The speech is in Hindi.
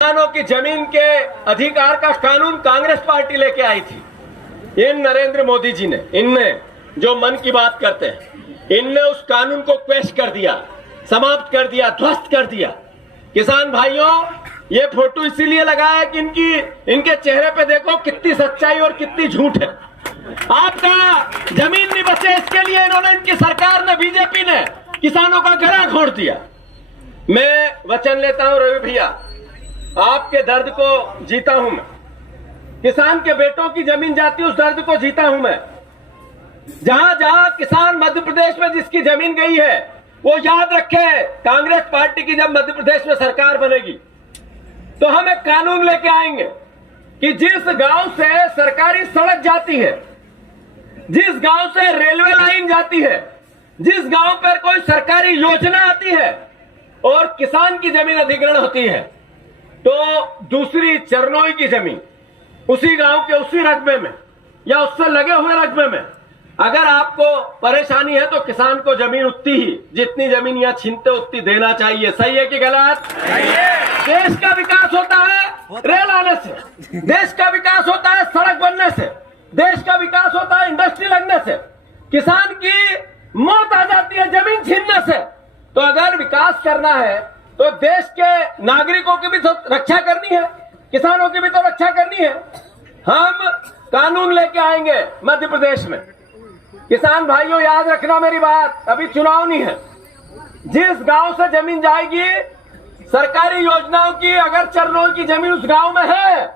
किसानों की जमीन के अधिकार का कानून कांग्रेस पार्टी लेके आई थी। इन नरेंद्र मोदी जी ने, इनने जो मन की बात करते हैं, इनने उस कानून को क्वेश कर दिया, समाप्त कर दिया, ध्वस्त कर दिया। किसान भाइयों, ये फोटो इसीलिए लगाया कि इनके चेहरे पे देखो कितनी सच्चाई और कितनी झूठ है। आपका जमीन नहीं बचे, इसके लिए इन्होंने, इनकी सरकार ने, बीजेपी ने किसानों का गला घोंट दिया। मैं वचन लेता हूं रवि भैया, आपके दर्द को जीता हूं मैं, किसान के बेटों की जमीन जाती उस दर्द को जीता हूं मैं। जहां जहां किसान मध्य प्रदेश में जिसकी जमीन गई है वो याद रखे, कांग्रेस पार्टी की जब मध्य प्रदेश में सरकार बनेगी तो हम एक कानून लेके आएंगे कि जिस गांव से सरकारी सड़क जाती है, जिस गांव से रेलवे लाइन जाती है, जिस गांव पर कोई सरकारी योजना आती है और किसान की जमीन अधिग्रहण होती है, तो दूसरी चरनोई की जमीन उसी गांव के उसी रकबे में या उससे लगे हुए रकबे में अगर आपको परेशानी है तो किसान को जमीन उतनी ही, जितनी जमीन यहां छीनते उतनी देना चाहिए। सही है कि गलत? देश का विकास होता है रेल आने से, देश का विकास होता है सड़क बनने से, देश का विकास होता है इंडस्ट्री लगने से। किसान की मौत आ जाती है जमीन छीनने से। तो अगर विकास करना है तो देश के नागरिकों की भी तो रक्षा करनी है, किसानों की भी तो रक्षा करनी है। हम कानून लेके आएंगे मध्य प्रदेश में। किसान भाइयों, याद रखना मेरी बात, अभी चुनाव नहीं है। जिस गांव से जमीन जाएगी सरकारी योजनाओं की, अगर चरनोई की जमीन उस गांव में है